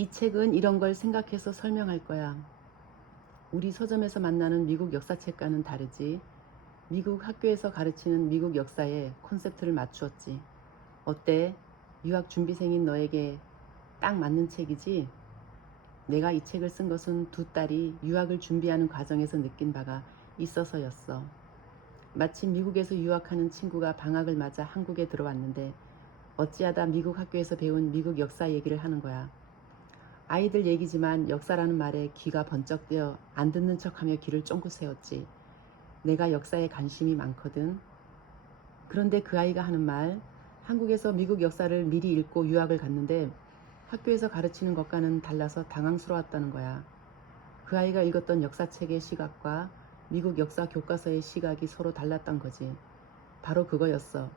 이 책은 이런 걸 생각해서 설명할 거야. 우리 서점에서 만나는 미국 역사책과는 다르지. 미국 학교에서 가르치는 미국 역사에 콘셉트를 맞추었지. 어때? 유학 준비생인 너에게 딱 맞는 책이지? 내가 이 책을 쓴 것은 두 딸이 유학을 준비하는 과정에서 느낀 바가 있어서였어. 마침 미국에서 유학하는 친구가 방학을 맞아 한국에 들어왔는데 어찌하다 미국 학교에서 배운 미국 역사 얘기를 하는 거야. 아이들 얘기지만 역사라는 말에 귀가 번쩍 뜨여 안 듣는 척하며 귀를 쫑긋 세웠지. 내가 역사에 관심이 많거든. 그런데 그 아이가 하는 말, 한국에서 미국 역사를 미리 읽고 유학을 갔는데 학교에서 가르치는 것과는 달라서 당황스러웠다는 거야. 그 아이가 읽었던 역사책의 시각과 미국 역사 교과서의 시각이 서로 달랐던 거지. 바로 그거였어.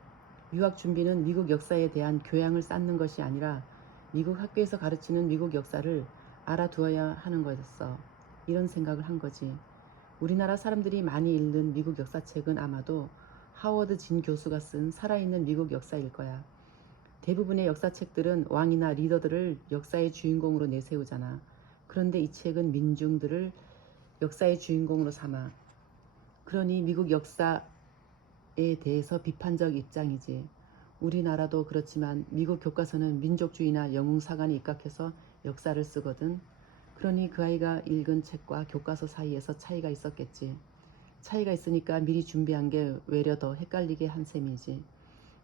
유학 준비는 미국 역사에 대한 교양을 쌓는 것이 아니라 미국 학교에서 가르치는 미국 역사를 알아두어야 하는 거였어. 이런 생각을 한 거지. 우리나라 사람들이 많이 읽는 미국 역사책은 아마도 하워드 진 교수가 쓴 살아있는 미국 역사일 거야. 대부분의 역사책들은 왕이나 리더들을 역사의 주인공으로 내세우잖아. 그런데 이 책은 민중들을 역사의 주인공으로 삼아. 그러니 미국 역사에 대해서 비판적 입장이지. 우리나라도 그렇지만 미국 교과서는 민족주의나 영웅사관에 입각해서 역사를 쓰거든. 그러니 그 아이가 읽은 책과 교과서 사이에서 차이가 있었겠지. 차이가 있으니까 미리 준비한 게 외려 더 헷갈리게 한 셈이지.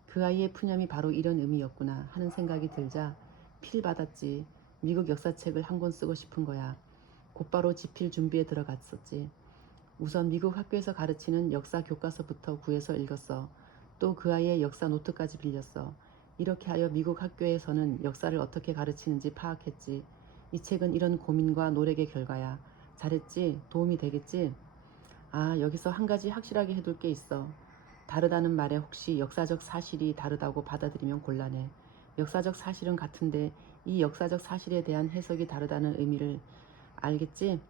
그 아이의 푸념이 바로 이런 의미였구나 하는 생각이 들자 필 받았지. 미국 역사책을 한 권 쓰고 싶은 거야. 곧바로 집필 준비에 들어갔었지. 우선 미국 학교에서 가르치는 역사 교과서부터 구해서 읽었어. 또 그 아이의 역사 노트까지 빌렸어. 이렇게 하여 미국 학교에서는 역사를 어떻게 가르치는지 파악했지. 이 책은 이런 고민과 노력의 결과야. 잘했지? 도움이 되겠지? 아, 여기서 한 가지 확실하게 해둘 게 있어. 다르다는 말에 혹시 역사적 사실이 다르다고 받아들이면 곤란해. 역사적 사실은 같은데 이 역사적 사실에 대한 해석이 다르다는 의미를 알겠지?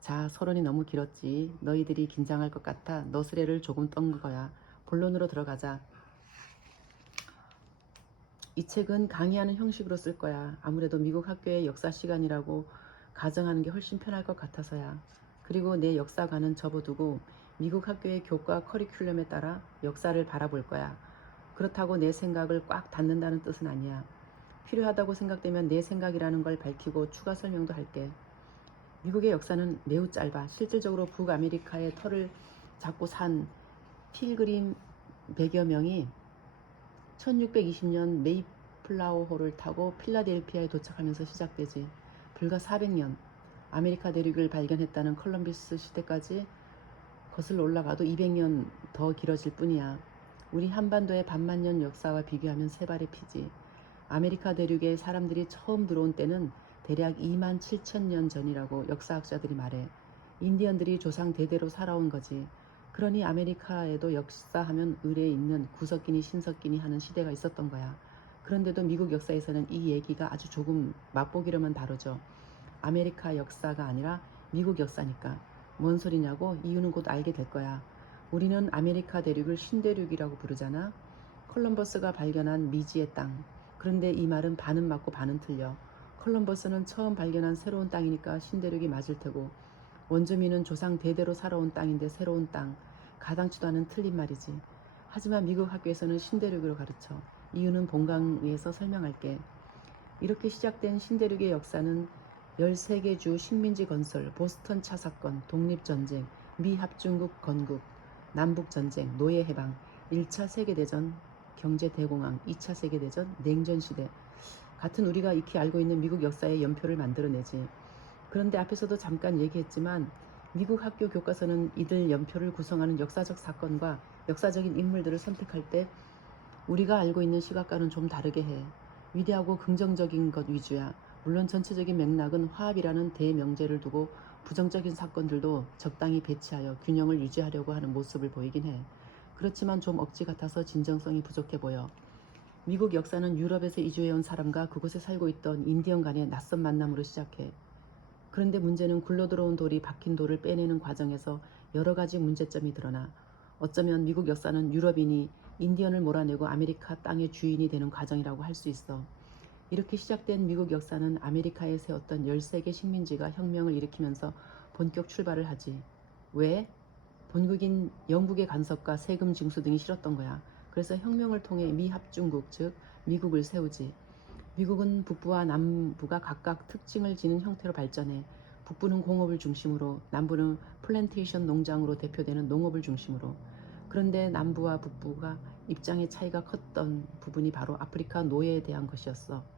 자, 서론이 너무 길었지. 너희들이 긴장할 것 같아 너스레를 조금 떤 거야. 본론으로 들어가자. 이 책은 강의하는 형식으로 쓸 거야. 아무래도 미국 학교의 역사 시간이라고 가정하는 게 훨씬 편할 것 같아서야. 그리고 내 역사관은 접어두고 미국 학교의 교과 커리큘럼에 따라 역사를 바라볼 거야. 그렇다고 내 생각을 꽉 닫는다는 뜻은 아니야. 필요하다고 생각되면 내 생각이라는 걸 밝히고 추가 설명도 할게. 미국의 역사는 매우 짧아. 실질적으로 북아메리카의 터를 잡고 산 필그림 100여 명이 1620년 메이플라워호를 타고 필라델피아에 도착하면서 시작되지. 불과 400년 아메리카 대륙을 발견했다는 컬럼비스 시대까지 거슬러 올라가도 200년 더 길어질 뿐이야. 우리 한반도의 반만 년 역사와 비교하면 세 발의 피지. 아메리카 대륙에 사람들이 처음 들어온 때는 대략 2만 7천 년 전이라고 역사학자들이 말해. 인디언들이 조상 대대로 살아온 거지. 그러니 아메리카에도 역사하면 의례 있는 구석기니 신석기니 하는 시대가 있었던 거야. 그런데도 미국 역사에서는 이 얘기가 아주 조금 맛보기로만 다루죠. 아메리카 역사가 아니라 미국 역사니까. 뭔 소리냐고? 이유는 곧 알게 될 거야. 우리는 아메리카 대륙을 신대륙이라고 부르잖아. 콜럼버스가 발견한 미지의 땅. 그런데 이 말은 반은 맞고 반은 틀려. 콜럼버스는 처음 발견한 새로운 땅이니까 신대륙이 맞을 테고 원주민은 조상 대대로 살아온 땅인데 새로운 땅. 가당치도 않은 틀린 말이지. 하지만 미국 학교에서는 신대륙으로 가르쳐. 이유는 본강의에서 설명할게. 이렇게 시작된 신대륙의 역사는 13개 주 식민지 건설, 보스턴 차 사건, 독립전쟁, 미합중국 건국, 남북전쟁, 노예해방, 1차 세계대전, 경제대공황, 2차 세계대전, 냉전시대. 같은 우리가 익히 알고 있는 미국 역사의 연표를 만들어내지. 그런데 앞에서도 잠깐 얘기했지만 미국 학교 교과서는 이들 연표를 구성하는 역사적 사건과 역사적인 인물들을 선택할 때 우리가 알고 있는 시각과는 좀 다르게 해. 위대하고 긍정적인 것 위주야. 물론 전체적인 맥락은 화합이라는 대명제를 두고 부정적인 사건들도 적당히 배치하여 균형을 유지하려고 하는 모습을 보이긴 해. 그렇지만 좀 억지 같아서 진정성이 부족해 보여. 미국 역사는 유럽에서 이주해온 사람과 그곳에 살고 있던 인디언 간의 낯선 만남으로 시작해. 그런데 문제는 굴러들어온 돌이 박힌 돌을 빼내는 과정에서 여러 가지 문제점이 드러나. 어쩌면 미국 역사는 유럽인이 인디언을 몰아내고 아메리카 땅의 주인이 되는 과정이라고 할 수 있어. 이렇게 시작된 미국 역사는 아메리카에 세웠던 13개 식민지가 혁명을 일으키면서 본격 출발을 하지. 왜? 본국인 영국의 간섭과 세금 징수 등이 싫었던 거야. 그래서 혁명을 통해 미합중국, 즉 미국을 세우지. 미국은 북부와 남부가 각각 특징을 지닌 형태로 발전해. 북부는 공업을 중심으로, 남부는 플랜테이션 농장으로 대표되는 농업을 중심으로. 그런데 남부와 북부가 입장의 차이가 컸던 부분이 바로 아프리카 노예에 대한 것이었어.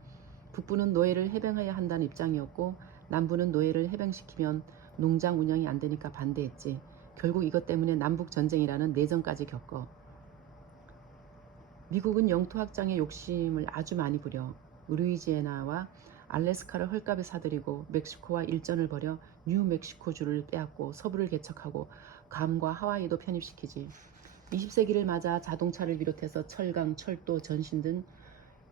북부는 노예를 해병해야 한다는 입장이었고, 남부는 노예를 해병시키면 농장 운영이 안 되니까 반대했지. 결국 이것 때문에 남북 전쟁이라는 내전까지 겪어. 미국은 영토 확장의 욕심을 아주 많이 부려. 루이지애나와 알래스카를 헐값에 사들이고 멕시코와 일전을 벌여 뉴멕시코주를 빼앗고 서부를 개척하고 괌과 하와이도 편입시키지. 20세기를 맞아 자동차를 비롯해서 철강, 철도, 전신 등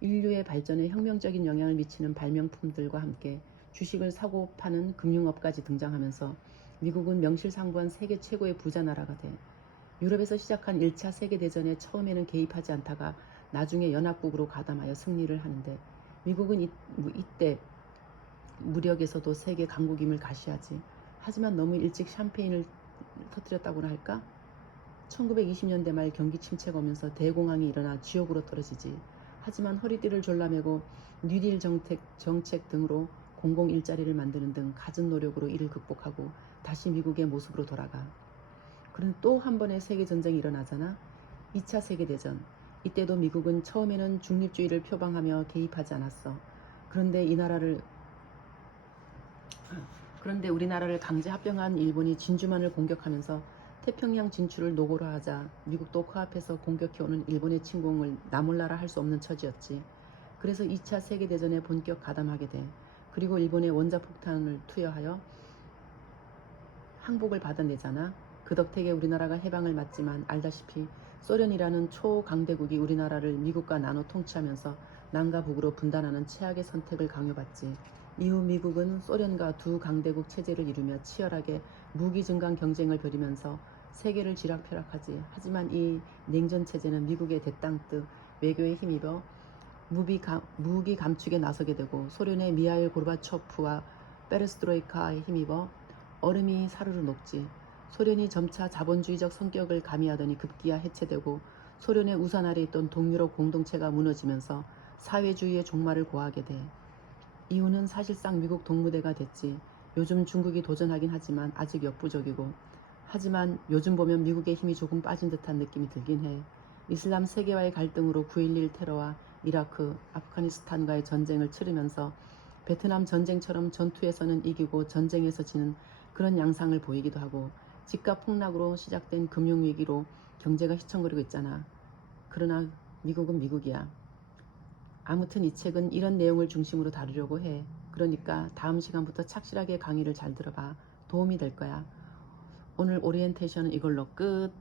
인류의 발전에 혁명적인 영향을 미치는 발명품들과 함께 주식을 사고 파는 금융업까지 등장하면서 미국은 명실상부한 세계 최고의 부자 나라가 돼. 유럽에서 시작한 1차 세계대전에 처음에는 개입하지 않다가 나중에 연합국으로 가담하여 승리를 하는데, 미국은 이때 무력에서도 세계 강국임을 가시하지. 하지만 너무 일찍 샴페인을 터뜨렸다고나 할까? 1920년대 말 경기 침체가 오면서 대공황이 일어나 지옥으로 떨어지지. 하지만 허리띠를 졸라매고 뉴딜 정책 등으로 공공 일자리를 만드는 등 갖은 노력으로 이를 극복하고 다시 미국의 모습으로 돌아가. 그런데 또 한 번의 세계전쟁이 일어나잖아. 2차 세계대전. 이때도 미국은 처음에는 중립주의를 표방하며 개입하지 않았어. 그런데 우리나라를 강제 합병한 일본이 진주만을 공격하면서 태평양 진출을 노고로 하자 미국도 코앞에서 공격해오는 일본의 침공을 나몰라라 할 수 없는 처지였지. 그래서 2차 세계대전에 본격 가담하게 돼. 그리고 일본의 원자폭탄을 투여하여 항복을 받아내잖아. 그 덕택에 우리나라가 해방을 맞지만 알다시피 소련이라는 초강대국이 우리나라를 미국과 나눠 통치하면서 남과 북으로 분단하는 최악의 선택을 강요받지. 이후 미국은 소련과 두 강대국 체제를 이루며 치열하게 무기 증강 경쟁을 벌이면서 세계를 쥐락펴락하지. 하지만 이 냉전 체제는 미국의 대땅뜨 외교에 힘입어 무기 감축에 나서게 되고, 소련의 미하일 고르바초프와 페레스트로이카에 힘입어 얼음이 사르르 녹지. 소련이 점차 자본주의적 성격을 가미하더니 급기야 해체되고, 소련의 우산 아래 있던 동유럽 공동체가 무너지면서 사회주의의 종말을 고하게 돼. 이유는 사실상 미국 동무대가 됐지. 요즘 중국이 도전하긴 하지만 아직 역부족이고, 하지만 요즘 보면 미국의 힘이 조금 빠진 듯한 느낌이 들긴 해. 이슬람 세계와의 갈등으로 9.11 테러와 이라크, 아프가니스탄과의 전쟁을 치르면서 베트남 전쟁처럼 전투에서는 이기고 전쟁에서 지는 그런 양상을 보이기도 하고, 집값 폭락으로 시작된 금융위기로 경제가 휘청거리고 있잖아. 그러나 미국은 미국이야. 아무튼 이 책은 이런 내용을 중심으로 다루려고 해. 그러니까 다음 시간부터 착실하게 강의를 잘 들어봐. 도움이 될 거야. 오늘 오리엔테이션은 이걸로 끝.